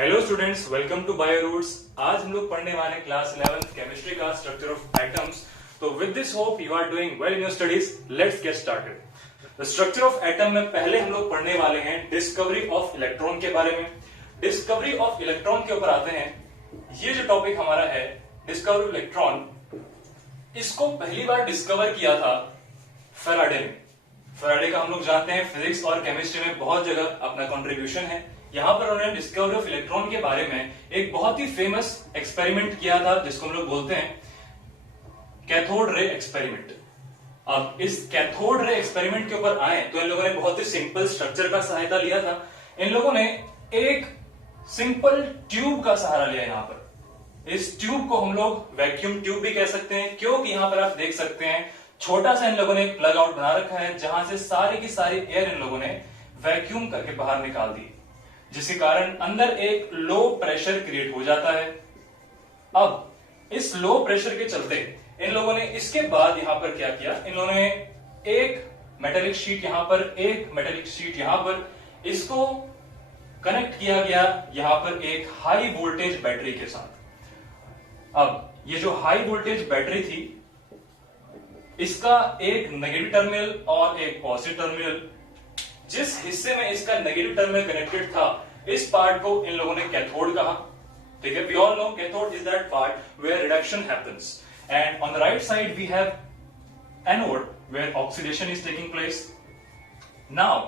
Hello students, welcome to Bio Roots. आज हम लोग पढ़ने वाले क्लास 11th केमिस्ट्री का स्ट्रक्चर ऑफ एटम्स। तो with this hope you are doing well in your studies. Let's get started. The structure of atom में पहले हम लोग पढ़ने वाले हैं डिस्कवरी ऑफ इलेक्ट्रॉन के बारे में। डिस्कवरी ऑफ इलेक्ट्रॉन के ऊपर आते हैं। ये जो टॉपिक हमारा है डिस्कवरी ऑफ इलेक्ट्रॉन, इसको पहली बार डिस्कवर किया था फैराडे ने। फैराडे का हम लोग जानते हैं फिजिक्स और केमिस्ट्री में बहुत जगह अपना कंट्रीब्यूशन है। यहां पर उन्होंने डिस्कवरी ऑफ इलेक्ट्रॉन के बारे में एक बहुत ही फेमस एक्सपेरिमेंट किया था जिसको हम लोग बोलते हैं कैथोड रे एक्सपेरिमेंट। अब इस कैथोड रे एक्सपेरिमेंट के ऊपर आए तो इन लोगों ने बहुत ही सिंपल स्ट्रक्चर का सहायता लिया था। इन लोगों ने एक सिंपल ट्यूब का सहारा लिया। यहां पर इस ट्यूब को हम लोग वैक्यूम ट्यूब भी कह सकते हैं, क्योंकि यहां पर आप देख सकते हैं छोटा सा इन लोगों ने एक प्लग आउट बना रखा है जहां से सारी की सारी एयर इन लोगों ने वैक्यूम करके बाहर निकाल दी, जिसके कारण अंदर एक लो प्रेशर क्रिएट हो जाता है। अब इस लो प्रेशर के चलते इन लोगों ने इसके बाद यहां पर क्या किया, इन लोगों ने एक मेटेलिक शीट यहां पर, एक मेटेलिक शीट यहां पर, इसको कनेक्ट किया गया यहां पर एक हाई वोल्टेज बैटरी के साथ। अब ये जो हाई वोल्टेज बैटरी थी, इसका एक नेगेटिव टर्मिनल और एक पॉजिटिव टर्मिनल, जिस हिस्से में इसका नेगेटिव टर्मिनल कनेक्टेड था इस पार्ट को इन लोगों ने कैथोड कहा। ठीक है, we all know cathode is that part where reduction happens, and on the right side we have anode where oxidation is taking place. Now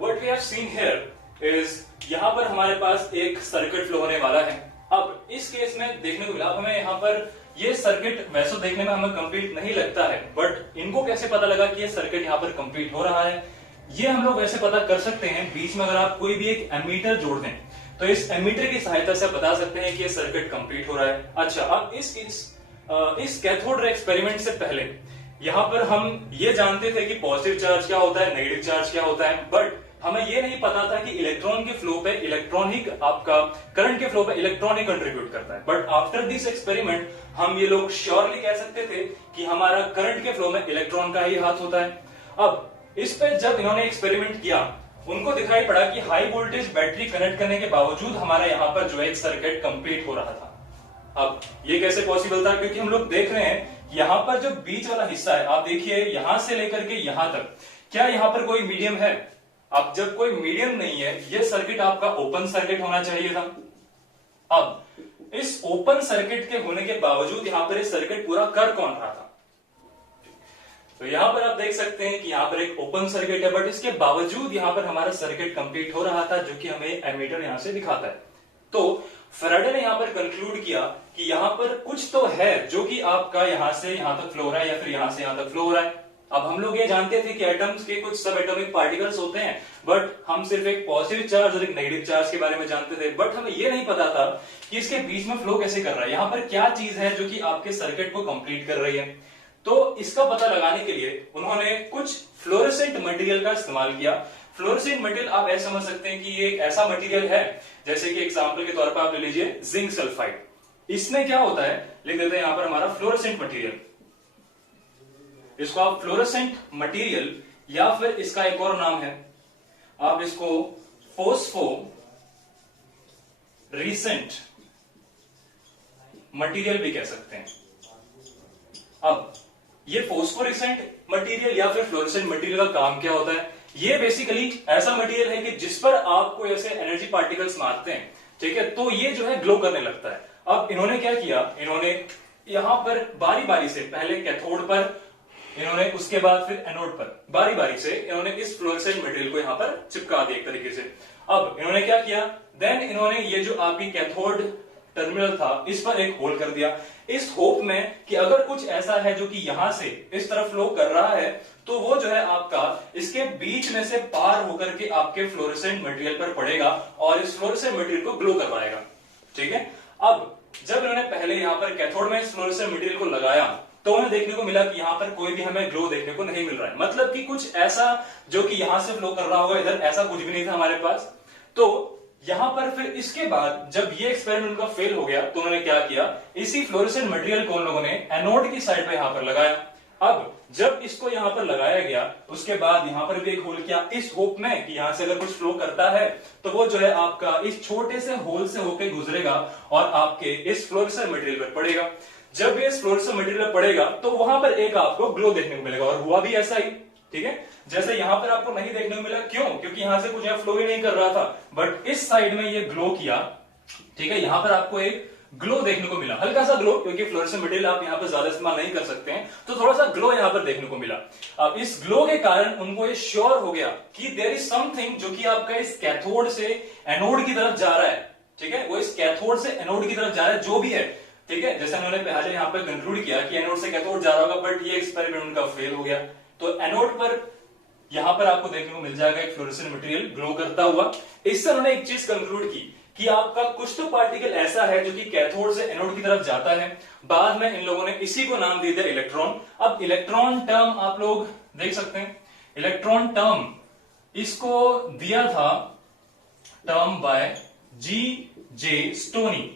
what we have seen here is, यहां पर हमारे पास एक circuit flow होने वाला है। अब इस case में देखने को मिला हमें यहां पर ये सर्किट वैसे देखने में हमें कंप्लीट नहीं लगता है, बट इनको कैसे पता लगा कि ये सर्किट यहाँ पर कंप्लीट हो रहा है, ये हम लोग वैसे पता कर सकते हैं। बीच में अगर आप कोई भी एक एमीटर जोड़ दें तो इस एमीटर की सहायता से बता सकते हैं कि ये सर्किट कंप्लीट हो रहा है। अच्छा, अब इस कैथोड रे एक्सपेरिमेंट से पहले यहाँ पर हम ये जानते थे कि पॉजिटिव चार्ज क्या होता है, नेगेटिव चार्ज क्या होता है, बट हमें ये नहीं पता था कि इलेक्ट्रॉन के फ्लो पे इलेक्ट्रॉन ही, आपका करंट के फ्लो पे इलेक्ट्रॉन ही कंट्रीब्यूट करता है। बट आफ्टर दिस एक्सपेरिमेंट हम ये लोग श्योरली कह सकते थे कि हमारा करंट के फ्लो में इलेक्ट्रॉन का ही हाथ होता है। अब इस पे जब इन्होंने एक्सपेरिमेंट किया, उनको दिखाई पड़ा कि हाई वोल्टेज बैटरी कनेक्ट करने के बावजूद हमारा यहाँ पर जो एक सर्किट कंप्लीट हो रहा था। अब ये कैसे पॉसिबल था, क्योंकि हम लोग देख रहे हैं यहाँ पर जो बीच वाला हिस्सा है, आप देखिए यहां से लेकर के यहां तक, क्या यहाँ पर कोई मीडियम है? अब जब कोई मीडियम नहीं है, ये सर्किट आपका ओपन सर्किट होना चाहिए था। अब इस ओपन सर्किट के होने के बावजूद यहां पर इस सर्किट पूरा कर कौन रहा था? तो यहां पर आप देख सकते हैं कि यहां पर एक ओपन सर्किट है, बट इसके बावजूद यहां पर हमारा सर्किट कंप्लीट हो रहा था, जो कि हमें एमीटर यहां से दिखाता है। तो फैराडे ने यहां पर कंक्लूड किया कि यहां पर कुछ तो है जो कि आपका यहां से यहां तक फ्लो हो रहा है, या फिर यहां से यहां तक फ्लो हो रहा है। अब हम लोग ये जानते थे कि एटम्स के कुछ सब एटॉमिक पार्टिकल्स होते हैं, बट हम सिर्फ एक पॉजिटिव चार्ज और एक नेगेटिव चार्ज के बारे में जानते थे, बट हमें ये नहीं पता था कि इसके बीच में फ्लो कैसे कर रहा है, यहाँ पर क्या चीज है जो कि आपके सर्किट को कंप्लीट कर रही है। तो इसका पता लगाने के लिए उन्होंने कुछ फ्लोरेसेंट मटेरियल का इस्तेमाल किया। फ्लोरेसेंट मटेरियल आप ऐसे समझ सकते हैं कि ये एक ऐसा मटेरियल है, जैसे कि एग्जाम्पल के तौर पर आप ले लीजिए जिंक सल्फाइड। इसमें क्या होता है, लिख देते हैं यहां पर हमारा फ्लोरेसेंट मटेरियल। इसको आप फ्लोरेसेंट मटेरियल, या फिर इसका एक और नाम है, आप इसको फोस्फोरेसेंट मटेरियल भी कह सकते हैं। अब ये फोस्फोरेसेंट मटेरियल या फिर फ्लोरेसेंट मटेरियल का काम क्या होता है? ये बेसिकली ऐसा मटेरियल है कि जिस पर आपको ऐसे एनर्जी पार्टिकल्स मारते हैं, ठीक है, तो ये जो है ग्लो करने लगता है। अब इन्होंने क्या किया, इन्होंने यहां पर बारी बारी से, पहले कैथोड पर इन्होंने, उसके बाद फिर एनोड पर, बारी बारी से इन्होंने इस फ्लोरेसेंट मटेरियल को यहां पर चिपका दिया एक तरीके से। अब इन्होंने क्या किया, देन इन्होंने ये जो आपकी कैथोड टर्मिनल था, इस पर एक होल कर दिया, इस होप में कि अगर कुछ ऐसा है जो कि यहां से इस तरफ फ्लो कर रहा है, तो वो जो है आपका इसके बीच में से पार होकर के आपके फ्लोरेसेंट मटेरियल पर पड़ेगा और इस फ्लोरेसेंट मटेरियल को ग्लो करवाएगा। ठीक है, अब जब इन्होंने पहले यहां पर कैथोड में इस फ्लोरेसेंट मटेरियल को लगाया, तो उन्हें देखने को मिला कि यहां पर कोई भी हमें ग्लो देखने को नहीं मिल रहा है, मतलब कि कुछ ऐसा जो कि यहां से फ्लो कर रहा होगा, इधर ऐसा कुछ भी नहीं था हमारे पास। तो यहां पर फिर इसके बाद जब ये एक्सपेरिमेंट उनका फेल हो गया, तो उन्होंने क्या किया, इसी फ्लोरेसेंट मटेरियल को उन लोगों ने एनोड की साइड पे यहां पर लगाया। अब जब इसको यहां पर लगाया गया उसके बाद यहां पर भी एक होल किया, इस होप में कि यहां से अगर कुछ फ्लो करता है तो वो जो है आपका इस छोटे से होल से होकर गुजरेगा और आपके इस फ्लोरेसेंट मटेरियल पर पड़ेगा। जब ये इस फ्लोरेसेंट मटेरियल पर पड़ेगा तो वहां पर एक आपको ग्लो देखने को मिलेगा, और हुआ भी ऐसा ही। ठीक है, जैसे यहां पर आपको नहीं देखने को मिला, क्यों? क्योंकि यहां से कुछ फ्लो ही नहीं कर रहा था, बट इस साइड में ये ग्लो किया। ठीक है, यहां पर आपको एक ग्लो देखने को मिला, हल्का सा ग्लो, क्योंकि फ्लोरेसेंट मटेरियल आप यहां पर ज्यादा इस्तेमाल नहीं कर सकते हैं, तो थोड़ा सा ग्लो यहां पर देखने को मिला। अब इस ग्लो के कारण उनको ये श्योर हो गया कि देयर इज समथिंग जो कि आपका इस कैथोड से एनोड की तरफ जा रहा है। ठीक है, वो इस कैथोड से एनोड की तरफ जा रहा है, जो भी है। ठीक है, जैसे उन्होंने पहले यहां पर कंक्लूड किया कि एनोड से कैथोड जा रहा होगा, बट ये एक्सपेरिमेंट उनका फेल हो गया। तो एनोड पर यहां पर आपको देखने को मिल जाएगा एक फ्लोरेसेंट मटेरियल ग्लो करता हुआ। इससे उन्होंने एक चीज कंक्लूड की कि आपका कुछ तो पार्टिकल ऐसा है जो कि कैथोड से एनोड की तरफ जाता है। बाद में इन लोगों ने इसी को नाम दे दिया इलेक्ट्रॉन। अब इलेक्ट्रॉन टर्म आप लोग देख सकते हैं, इलेक्ट्रॉन टर्म इसको दिया था term by G J Stoney.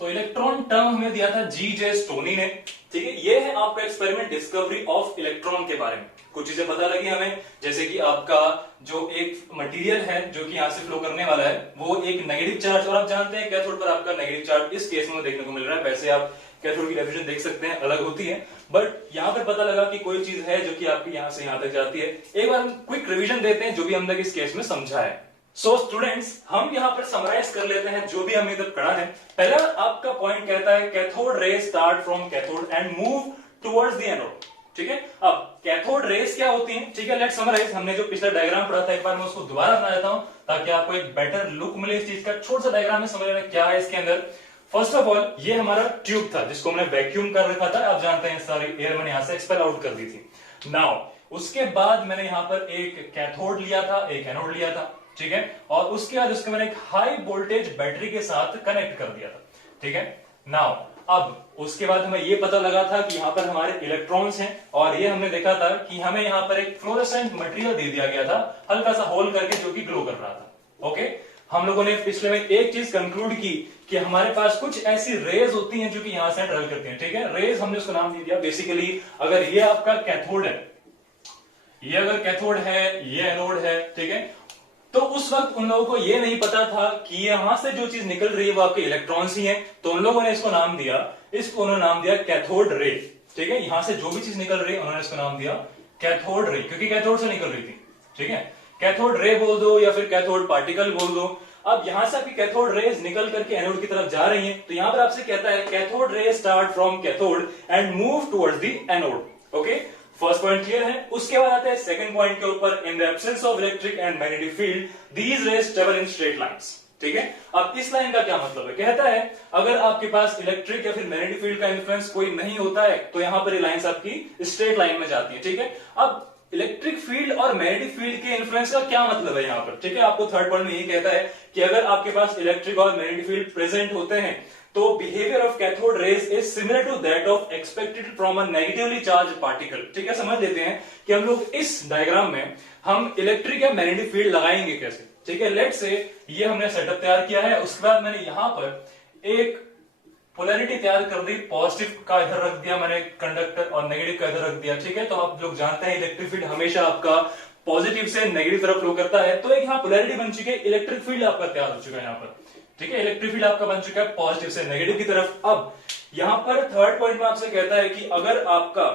तो इलेक्ट्रॉन टर्म हमें दिया था जी जे स्टोनी ने। ठीक है, ये है आपका एक्सपेरिमेंट डिस्कवरी ऑफ इलेक्ट्रॉन के बारे में। कुछ चीजें पता लगी हमें, जैसे कि आपका जो एक मटेरियल है जो कि यहां से फ्लो करने वाला है वो एक नेगेटिव चार्ज, और आप जानते हैं कैथोड पर आपका नेगेटिव चार्ज इस केस में देखने को मिल रहा है। वैसे आप कैथोड की डेफिनेशन देख सकते हैं, अलग होती है, बट यहां पर पता लगा कि कोई चीज है जो कि आपकी यहां से यहां तक जाती है। एक बार हम क्विक रिवीजन देते हैं जो भी हमने इस केस में समझा है। सो स्टूडेंट्स, हम यहां पर समराइज कर लेते हैं जो भी हमने इधर पढ़ा है। पहला आपका पॉइंट कहता है cathode rays start from cathode and move towards the anode. ठीक है, अब कैथोड रेज क्या होती हैं? ठीक है, लेट्स समराइज। हमने जो पिछला डायग्राम पढ़ा था, एक बार मैं उसको दोबारा बना देता हूं ताकि आपको एक बेटर लुक मिले इस चीज का। छोटा सा डायग्राम में समझ में क्या है इसके अंदर। फर्स्ट ऑफ ऑल, ये हमारा ट्यूब था जिसको हमने वैक्यूम कर रखा था। आप जानते हैं सारी एयर मैंने यहां से एक्सपेल आउट कर दी थी। नाउ उसके बाद मैंने यहां पर एक कैथोड लिया था, एक एनोड लिया था। ठीक है, और उसके बाद उसको मैंने एक हाई वोल्टेज बैटरी के साथ कनेक्ट कर दिया था। ठीक है, नाउ अब उसके बाद हमें ये पता लगा था कि यहां पर हमारे इलेक्ट्रॉन्स हैं, और ये हमने देखा था कि हमें यहां पर एक फ्लोरेसेंट मटेरियल दे दिया गया था हल्का सा होल करके जो कि ग्लो कर रहा था। ओके, हम लोगों ने पिछले में एक चीज कंक्लूड की कि हमारे पास कुछ ऐसी रेज होती हैं जो कि यहां से ट्रेवल करती हैं। ठीक है, रेज हमने उसको नाम दे दिया। बेसिकली अगर ये आपका कैथोड है, ये अगर कैथोड है, ये एनोड है, ठीक है, तो उस वक्त उन लोगों को यह नहीं पता था कि यहां से जो चीज निकल रही है वो आपके इलेक्ट्रॉन्स ही हैं। तो उन लोगों ने इसको नाम दिया, इसको उन्होंने नाम दिया कैथोड रे। ठीक है, यहां से जो भी चीज निकल रही है उन्होंने इसको नाम दिया कैथोड रे, क्योंकि कैथोड से निकल रही थी। ठीक है, कैथोड रे बोल दो या फिर कैथोड पार्टिकल बोल दो। अब यहां से आपकी कैथोड रेज निकल करके एनोड की तरफ जा रही है, तो यहां पर आपसे कहता है cathode ray start from cathode and move towards the anode. Okay, first point clear है। उसके बाद आता है सेकंड पॉइंट के ऊपर, in the absence of electric and magnetic field these raise travel in straight lines. ठीक है, अब इस लाइन का क्या मतलब है? कहता है अगर आपके पास इलेक्ट्रिक या फिर मैग्नेटिक फील्ड का इन्फ्लुएंस कोई नहीं होता है तो यहां पर ये लाइंस आपकी स्ट्रेट लाइन में जाती है। ठीक है, अब इलेक्ट्रिक फील्ड और मैग्नेटिक फील्ड के इन्फ्लुएंस का क्या मतलब है यहां पर? ठीक है, आपको थर्ड पॉइंट में ये कहता है कि अगर आपके पास इलेक्ट्रिक और मैग्नेटिक फील्ड प्रेजेंट होते हैं तो behaviour of cathode rays is similar to that of expected from a negatively charge particle. ठीक है, समझ लेते हैं कि हम लोग इस डायग्राम में हम इलेक्ट्रिक या मैग्नेटिक फील्ड लगाएंगे कैसे। ठीक है, लेट्स से ये हमने सेटअप तैयार किया है, उसके बाद मैंने यहां पर एक पोलैरिटी तैयार कर दी, पॉजिटिव का इधर रख दिया मैंने कंडक्टर और नेगेटिव का इधर रख दिया। ठीक है, तो आप लोग जानते हैं इलेक्ट्रिक फील्ड हमेशा आपका पॉजिटिव से नेगेटिव तरफ फ्लो करता है, तो एक यहाँ पोलैरिटी बन चुकी है, इलेक्ट्रिक फील्ड आपका तैयार हो चुका है यहाँ पर। ठीक है, इलेक्ट्रिक फील्ड आपका बन चुका है पॉजिटिव से नेगेटिव की तरफ। अब यहां पर थर्ड पॉइंट में आपसे कहता है कि अगर आपका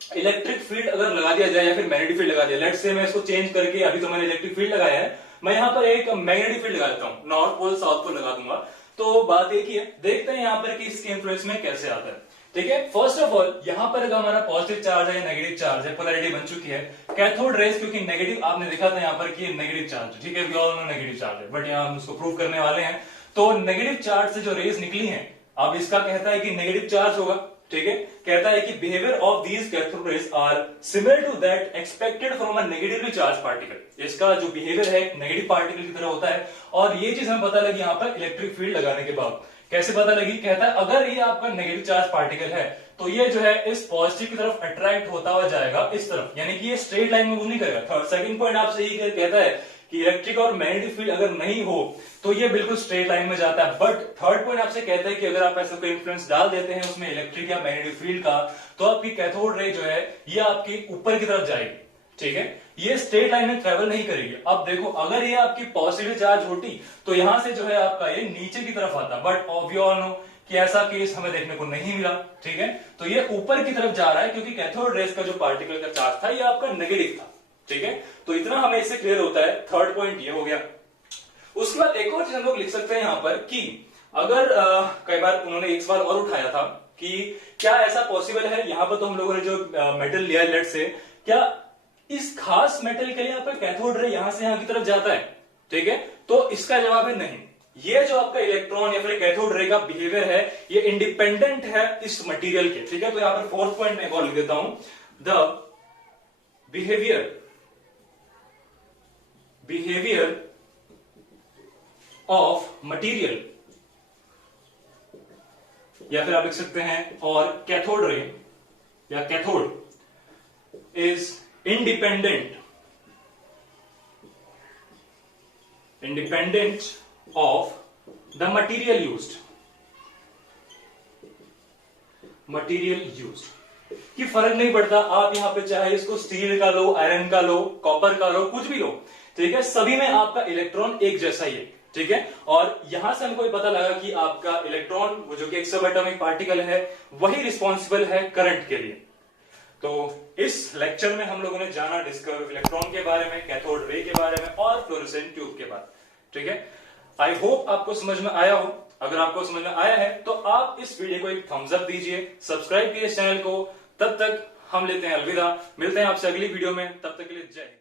इलेक्ट्रिक फील्ड अगर लगा दिया जाए या फिर मैग्नेटिक फील्ड लगा दिया, लेट्स से मैं इसको चेंज करके, अभी तो मैंने इलेक्ट्रिक फील्ड लगाया है, मैं यहां पर एक मैग्नेटिक फील्ड लगा देता हूं, नॉर्थ पोल साउथ पोल लगा दूंगा, तो बात एक ही है। देखते हैं यहां पर कि इसके इन्फ्लुएंस में कैसे आता है। ठीक है, फर्स्ट ऑफ ऑल यहां पर अगर हमारा पॉजिटिव चार्ज है, नेगेटिव चार्ज है, पोलैरिटी बन चुकी है। कैथोड रेज क्योंकि नेगेटिव, आपने देखा था यहां पर कि नेगेटिव चार्ज, ठीक है, we all know negative charge है, बट यहां हम उसको प्रूव करने वाले हैं। तो नेगेटिव चार्ज से जो रेज निकली हैं, अब इसका कहता है कि नेगेटिव चार्ज होगा। ठीक है, कहता है कि behaviour of these cathode rays are similar to that expected from a negatively charge particle. इसका जो बिहेवियर है नेगेटिव पार्टिकल की तरह होता है, और ये चीज हमें पता लगी यहां पर इलेक्ट्रिक फील्ड लगाने के बाद। कैसे पता लगी? कहता है अगर ये आपका नेगेटिव चार्ज पार्टिकल है तो ये जो है इस पॉजिटिव की तरफ अट्रैक्ट होता हुआ जाएगा इस तरफ, यानी कि ये स्ट्रेट लाइन में मूव नहीं करेगा। थर्ड सेकंड पॉइंट आपसे ये कहता है कि इलेक्ट्रिक और मैग्नेटिक फील्ड अगर नहीं हो तो ये बिल्कुल स्ट्रेट लाइन में जाता है। बट थर्ड पॉइंट आपसे कहता है कि अगर आप ऐसा कोई इन्फ्लुएंस डाल देते हैं उसमें इलेक्ट्रिक या मैग्नेटिक फील्ड का, तो आपकी कैथोड रे जो है ये आपकी ऊपर की तरफ जाएगी, ठीक है, ये स्ट्रेट लाइन में ट्रेवल नहीं करेगी। अब देखो अगर ये आपकी पॉजिटिव चार्ज होती तो यहां से जो है आपका ये नीचे की तरफ आता, बट वी ऑल नो कि ऐसा केस हमें देखने को नहीं मिला, ठीक है। तो ये ऊपर की तरफ जा रहा है क्योंकि कैथोड रेस का जो पार्टिकल का चार्ज था ये आपका नेगेटिव था, ठीक है। तो इतना हमें इससे क्लियर होता है। थर्ड पॉइंट ये हो गया। उसके बाद एक और चीज हम लोग लिख सकते हैं यहां पर कि अगर कई बार उन्होंने एक सवाल और उठाया था कि क्या ऐसा पॉसिबल है, यहां पर तो हम लोगों ने जो मेटल लिया लेट से, क्या इस खास मेटल के लिए आपका कैथोड रे यहां से यहां की तरफ जाता है, ठीक है। तो इसका जवाब है नहीं। ये जो आपका इलेक्ट्रॉन या फिर कैथोड रे का बिहेवियर है ये इंडिपेंडेंट है इस मटेरियल के, ठीक है। तो यहां पर फोर्थ पॉइंट में एक और लिख देता हूं, द बिहेवियर ऑफ मटेरियल, या फिर आप लिख सकते हैं और कैथोड रे या cathode is independent of the material used कि फर्क नहीं पड़ता आप यहां पे चाहे इसको स्टील का लो, आयरन का लो, कॉपर का लो, कुछ भी लो, ठीक है, सभी में आपका इलेक्ट्रॉन एक जैसा ही है, ठीक है। और यहां से हमको पता लगा कि आपका इलेक्ट्रॉन वो जो कि एक सब एटॉमिक पार्टिकल है वही रिस्पॉन्सिबल है करंट के लिए। तो इस लेक्चर में हम लोगों ने जाना डिस्कवर इलेक्ट्रॉन के बारे में, कैथोड रे के बारे में और फ्लोरेसेंट ट्यूब के बारे में, ठीक है। आई होप आपको समझ में आया हो। अगर आपको समझ में आया है तो आप इस वीडियो को एक थम्स अप दीजिए, सब्सक्राइब कीजिए चैनल को। तब तक हम लेते हैं अलविदा, मिलते हैं आपसे अगली वीडियो में, तब तक के लिए जय हिंद।